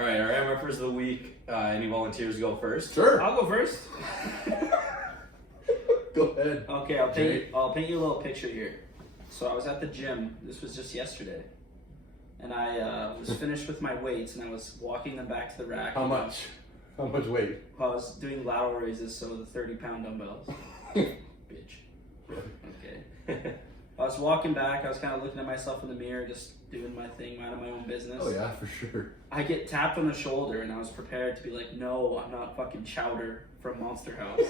All right, our MFers of the week. Any volunteers go first? Sure. I'll go first. Go ahead. Okay, I'll paint you a little picture here. So I was at the gym. This was just yesterday, and I was finished with my weights, and I was walking them back to the rack. How much? How much weight? I was doing lateral raises, so the 30-pound dumbbells. Bitch. Okay. I was walking back. I was kind of looking at myself in the mirror, just doing my thing, minding my own business. Oh yeah, for sure. I get tapped on the shoulder, and I was prepared to be like, "No, I'm not fucking Chowder from Monster House."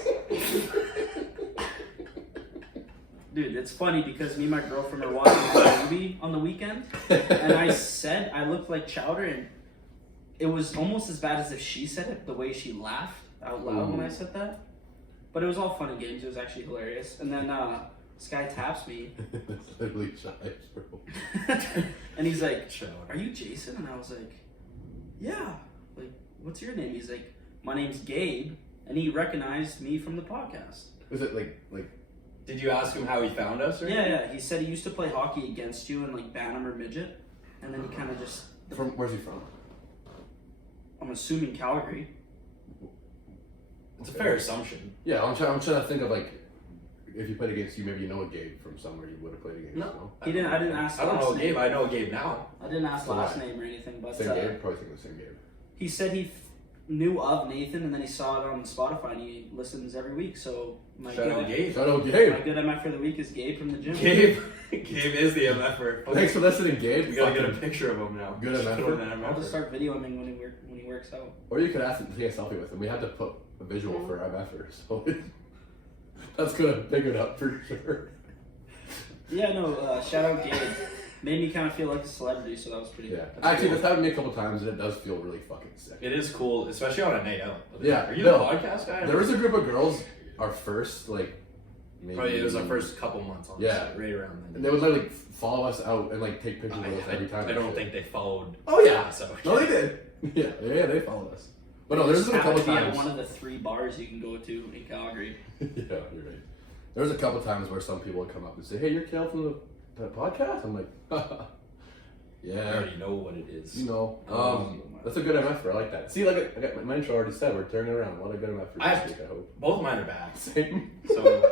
Dude, it's funny because me and my girlfriend were watching a movie on the weekend, and I said I looked like Chowder, and it was almost as bad as if she said it, the way she laughed out loud when I said that. But it was all fun and games. It was actually hilarious. And then this guy taps me. That's literally shy, bro. And he's like, "Are you Jason?" And I was like, "Yeah." Like, "What's your name?" He's like, "My name's Gabe." And he recognized me from the podcast. Is it like? Did you ask him how he found us? Or Yeah. He said he used to play hockey against you in like Bantam or Midget. And then he kind of just... Where's he from? I'm assuming Calgary. It's a fair assumption. Yeah, I'm trying to think of like, if you played against you, maybe you know a Gabe from somewhere you would have played against. No. I didn't ask I don't know last Gabe. name. I know Gabe now. I didn't ask last name or anything, but Same Gabe? Probably think the same Gabe. he said he knew of Nathan, and then he saw it on Spotify, and he listens every week. So my Shout out Gabe. Shout out Gabe. My good MF for the week is Gabe from the gym. Gabe is the MFer. Thanks for listening, Gabe. We gotta get a picture of him now. Good Just MFer. put him in I'll just MFer. start videoing him when he works out. Or you could ask him to take a selfie with him. We had to put a visual for our MFer, so that's gonna pick it up for sure. Yeah, no, shout out Gabe. Made me kind of feel like a celebrity, so that was pretty. Yeah, that's actually, cool. that's happened to me a couple times, and it does feel really fucking sick. It is cool, especially on a night out. Yeah, Are you no, the podcast guy? There was a group of girls, our first maybe Probably it was our first couple months on Yeah. right around then. and they would literally follow us out and like take pictures with us every time. I don't think they followed. Oh yeah, us out. no, they did. Yeah, they followed us. But no, there was a couple Happened to be at times. one of the 3 bars you can go to in Calgary. Yeah, you're right. There was a couple times where some people would come up and say, "Hey, you're Kale from the podcast." I'm like, I yeah, already know what it is. you know. That's a good MF. I like that. See, like I got my intro already said, we're turning around. What a good MF this week, I hope. Both of mine are bad. Same. So,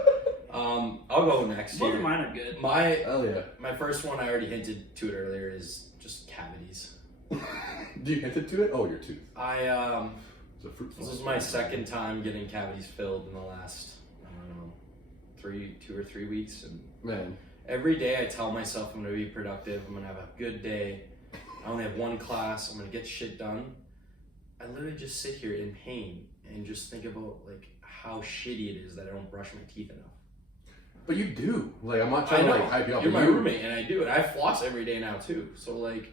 I'll go next Both here. of mine are good. Hell yeah. My first one, I already hinted to it earlier, is just cavities. Do you hint it to it? Oh, your tooth. It's a fruit. This is my second time getting cavities filled in the last, I don't know, 2 or 3 weeks, and Man. every day I tell myself I'm gonna be productive, I'm gonna have a good day. I only have one class, I'm gonna get shit done. I literally just sit here in pain and just think about like how shitty it is that I don't brush my teeth enough. But you do. Like, I'm not trying to like hype you up. You're but my you- roommate and I do it. I floss every day now too. So like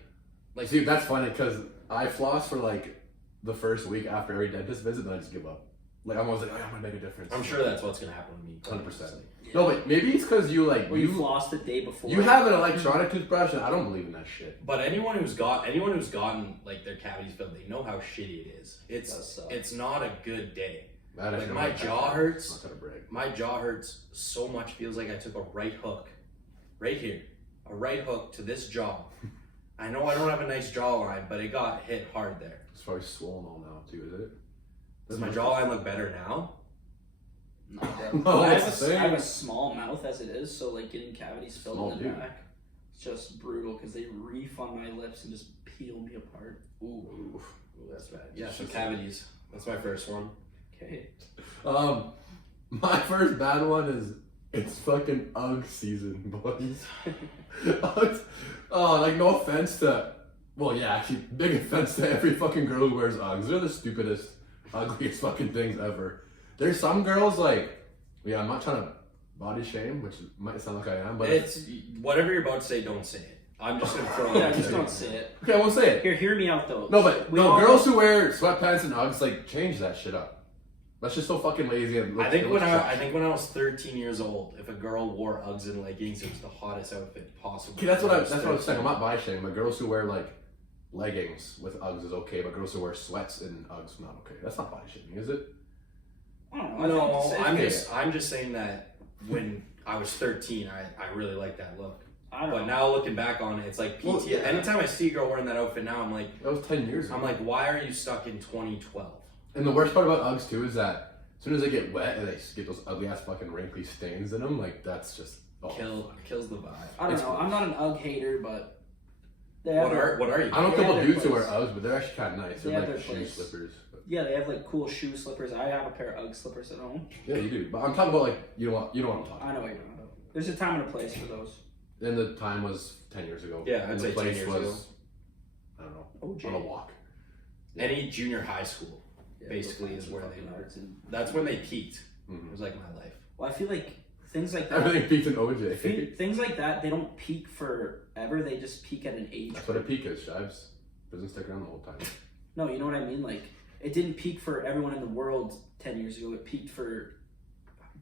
See, that's funny because I floss for like the first week after every dentist visit, then I just give up. Like, I'm always like, oh, I'm gonna make a difference. I'm sure that's what's gonna happen to me. 100%. Yeah. No, but maybe it's because you like Or you flossed the day before. You have an electronic toothbrush, and I don't believe in that shit. But anyone who's gotten like their cavities filled, they know how shitty it is. It's not a good day. That Like, actually my might jaw be- hurts. Not gonna break. My jaw hurts so much, feels like I took a right hook, right here, a right hook to this jaw. I know I don't have a nice jawline, but it got hit hard there. It's probably swollen all now too, is it? Does my jawline look better now? No, I it's the have a same. small mouth as it is, so like getting cavities filled Small in the dude. back, it's just brutal because they reef on my lips and just peel me apart. Ooh, that's bad. Yeah, so cavities. That's my first one. Okay. My first bad one is it's fucking UGG season, boys. Uggs. Oh, like no offense to, well, yeah, actually, big offense to every fucking girl who wears Uggs. They're the stupidest, ugliest fucking things ever. There's some girls like, yeah, I'm not trying to body shame, which might sound like I am, but It's whatever you're about to say. Don't say it. I'm just gonna throw it. Yeah, out just there. don't say it. okay, I won't say it. Here, hear me out though. No, but We no, all- girls who wear sweatpants and Uggs, like, change that shit up. That's just so fucking lazy. And I think it when looks I think when I was 13 years old, if a girl wore Uggs and leggings, it was the hottest outfit possible. okay, that's what I'm saying. I'm not body shaming, but girls who wear like leggings with Uggs is okay, but girls who wear sweats in Uggs not okay. That's not body shaming, is it? I don't know. No, I think I'm just saying that when I was 13, I really liked that look. I don't But know. now looking back on it, it's like PT. Well, yeah. Anytime I see a girl wearing that outfit now, I'm like, That was 10 years ago. I'm like, why are you stuck in 2012? And the worst part about Uggs too is that as soon as they get wet and they get those ugly ass fucking wrinkly stains in them, like that's just Kills the vibe. I don't It's- know. I'm not an UGG hater, but they have What are you? I know a They couple have their dudes who wear place. Uggs, but they're actually kind of nice. They They're have like their shoe place. slippers. But yeah, they have like cool shoe slippers. I have a pair of UGG slippers at home. yeah, you do. But I'm talking about like you know what I'm talking I know what you're talking about. There's a time and a place for those. about. And the time was 10 years ago. Yeah, I'd and say the 10 place years was, ago. I don't know, OJ. on a walk. Any junior high school, Yeah, basically, those is where fucking they were. nerds and- That's when they peaked. Mm-hmm. It was like my life. Well, I feel like things like that. Everything peaked in OJ. Things like that, they don't peak forever. They just peak at an age. That's what a peak is, Shives. Doesn't stick around the whole time. No, you know what I mean? Like, it didn't peak for everyone in the world 10 years ago. It peaked for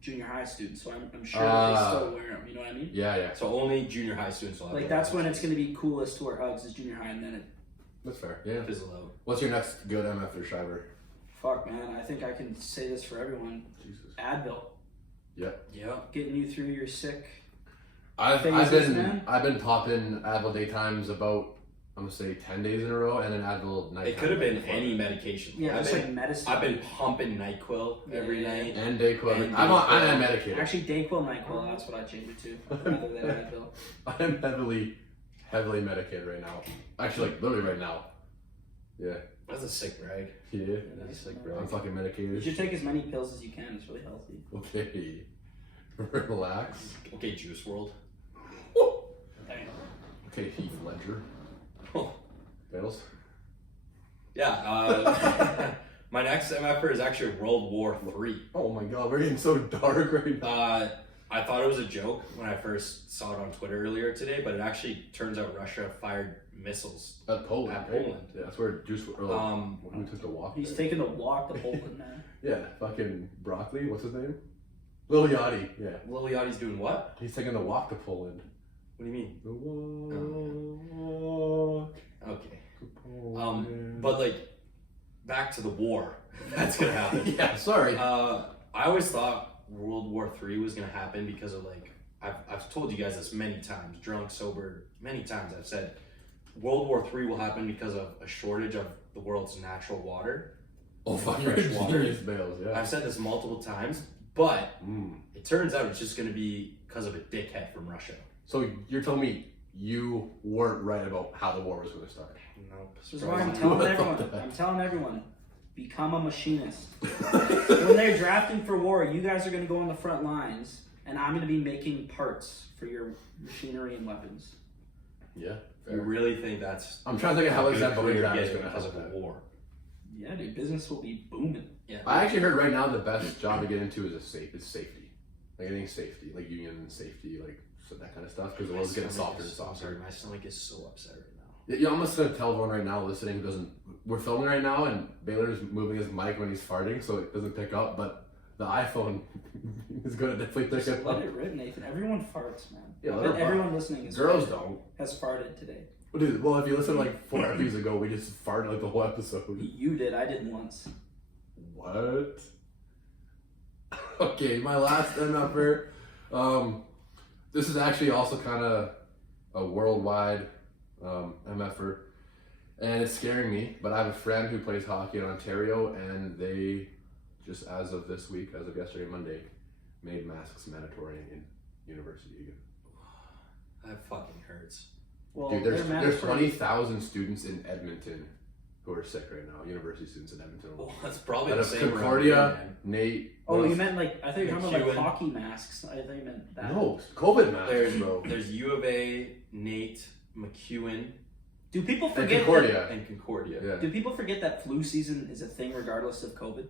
junior high students. So I'm sure that they still wear them. You know what I mean? Yeah, yeah. So only junior high students will have Like, them. that's when it's going to be coolest to wear Uggs is junior high, and then it. That's fair. Yeah. fizzle out. What's your next good MF Shiver? Fuck, man. I think I can say this for everyone. Jesus. Advil. Yeah. Getting you through your sick. I've Phases, been man. I've been popping Advil daytimes about I'm gonna say 10 days in a row, and then Advil night. It could have been any medication. Yeah, I've just been, like medicine. I've been pumping NyQuil every Yeah. night. And Dayquil. And I'm Dayquil. medicated. Actually, Dayquil, NyQuil. That's what I changed it to, rather than Advil. I'm heavily medicated right now. Actually, like literally right now. Yeah. That's a sick brag. Yeah. That's a sick I'm brag. fucking You medicated. should take as many pills as you can. It's really healthy. Okay. Relax. Okay, Juice World. Dang. Okay, Heath Ledger. Oh. Battles. Yeah. My next MFer is actually World War III. Oh my god, we're getting so dark right now. I thought it was a joke when I first saw it on Twitter earlier today, but it actually turns out Russia fired missiles. At Poland. At right? Poland. Yeah, that's where Juice. Or like, when we took the walk. He's there. taking a walk to Poland, man. Yeah, fucking broccoli. What's his name? Lil Yachty. Yeah, Lil Yachty's doing what? he's taking the walk to Poland. What do you mean? The walk. Okay. To Poland. But like, back to the war. That's gonna happen. yeah, sorry. I always thought World War III was gonna happen because of like I've told you guys this many times, drunk, sober, many times. I've said World War III will happen because of a shortage of the world's natural water. Oh fuck, fresh water. serious bales. Yeah. I've said this multiple times, but Mm. it turns out it's just gonna be because of a dickhead from Russia. So you're telling me you weren't right about how the war was going to start? Nope. This is why I'm Surprisingly. telling everyone. I'm telling everyone, become a machinist. When they're drafting for war, you guys are going to go on the front lines, and I'm going to be making parts for your machinery and weapons. Yeah. You really think that's I'm trying to think of how a good example career that to is get going to because help of that. a war? Yeah, dude, business will be booming. Yeah. I actually heard right now the best job to get into is safety. Like anything safety, like union safety, like so that kind of stuff. Because the world's getting softer and I'm softer. sorry, my stomach is so upset right now. Yeah, I'm just gonna tell everyone right now listening who doesn't. We're filming right now, and Baylor's moving his mic when he's farting, so it doesn't pick up. But the iPhone is gonna definitely pick Just it let up. it rip, Nathan. Everyone farts, man. Yeah, let But her fart. everyone listening is Girls don't. has farted today. Well, dude, well, if you listen like 4 episodes ago, we just farted like the whole episode. You did. I did once. What? Okay, my last MFer. This is actually also kind of a worldwide MFer, and it's scaring me. But I have a friend who plays hockey in Ontario, and they just as of this week, as of yesterday, Monday, made masks mandatory in university again. That fucking hurts. Well, Dude, they're there's mandatory. 20,000 students in Edmonton who are sick right now. University students in Edmonton. Well, that's probably Out the of same around Concordia, here, man. Nate. Oh, what you else? meant like I thought you were talking about like McEwen. hockey masks. I thought you meant that. No, COVID masks, There's bro. there's U of A, Nate, McEwen, Do people And forget Concordia. and Concordia. Yeah. Do people forget that flu season is a thing regardless of COVID?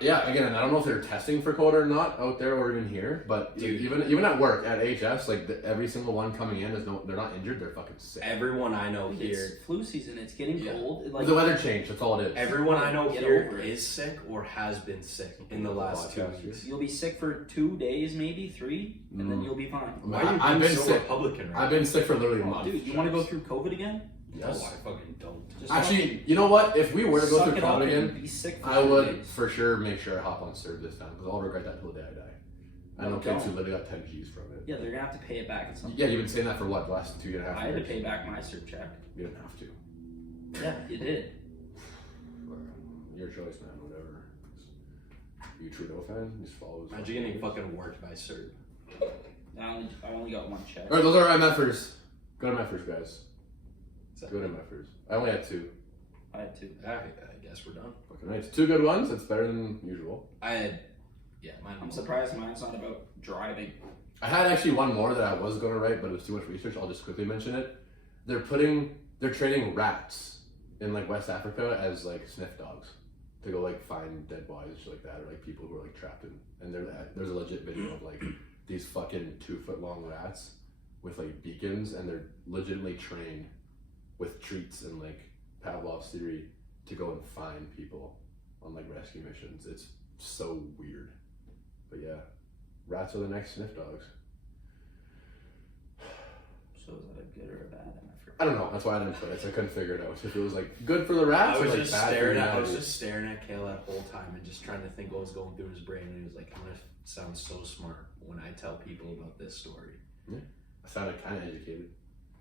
Yeah, again, I don't know if they're testing for COVID or not out there or even here, but Dude. even at work at HS, like every single one coming in is they're not injured, they're fucking sick. Everyone I know Dude, here, it's flu season. It's getting Yeah. cold. Like the weather changed, that's all it is. everyone I know Get here over it. is sick or has been sick in the last 2 Podcast, weeks. you'll be sick for 2 days, maybe 3, and then you'll be fine. Why are you I've being been so sick. Republican right I've been sick for literally a Oh, month. dude, you want to go through COVID again? now? Yes. No, I fucking don't. Just Actually, you know what? If we were to go suck through it up COVID and again, be sick for I 2 would days. for sure make sure I hop on serve this time because I'll regret that till the day I die. I know kids who literally got 10 G's from it. Yeah, they're gonna have to pay it back at some point. Yeah, you've been saying that for what, the last 2.5 years? I had to pay back my CERT check. You didn't have to. Yeah, you did. Your choice, man, whatever. You a Trudeau fan? He just follows. Imagine getting fucking worked by CERT. I only got one check. Alright, those are our MFers. Go to MFers, guys. So, Go to MFers. I only had 2. I had 2. I guess we're done. Fucking nice. 2 good ones. That's better than usual. I had, yeah, mine. I'm surprised mine's not about driving. I had actually one more that I was going to write, but it was too much research. I'll just quickly mention it. They're training rats in like West Africa as like sniff dogs to go like find dead bodies and shit like that, or like people who are like trapped in. And there's a legit video of like these fucking 2-foot long rats with like beacons, and they're legitimately trained with treats and like Pavlov's theory to go and find people on like rescue missions. It's so weird, but yeah, rats are the next sniff dogs. So is that a good or a bad MFer? I don't know. That's why I didn't put it. So I couldn't figure it out. If it was like good for the rats, I was or like just bad staring for at. I was humanity. just staring at Kale that whole time and just trying to think what was going through his brain. And he was like, "I'm gonna sound so smart when I tell people about this story." I sounded kind of educated.